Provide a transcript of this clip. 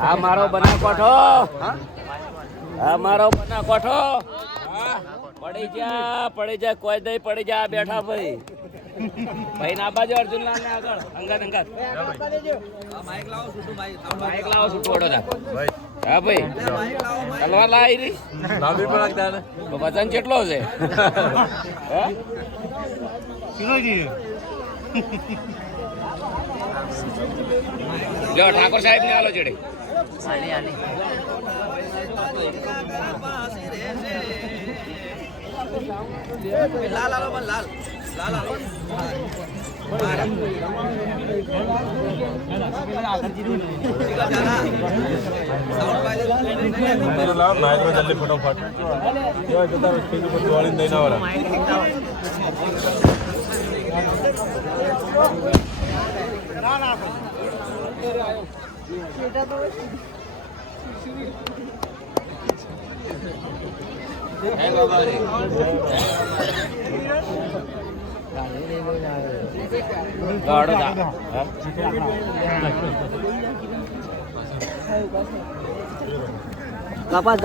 આ મારો બના કોઠો, આ મારો બના કોઠો પડી જા કોઈ દઈ પડી જા બેઠા ભાઈ ભાઈ ના બાજુ અર્જુનલાલ ને આગળ અંગાત માઇક લાવો છૂટું ઓડો હા ભાઈ તલવાર લાવી રહી વજન કેટલો છે લો ઠાકોર સાહેબ ને આલો ચડે લાલ આલો લાલ લાલ આલો जल्दी फटाफट kapan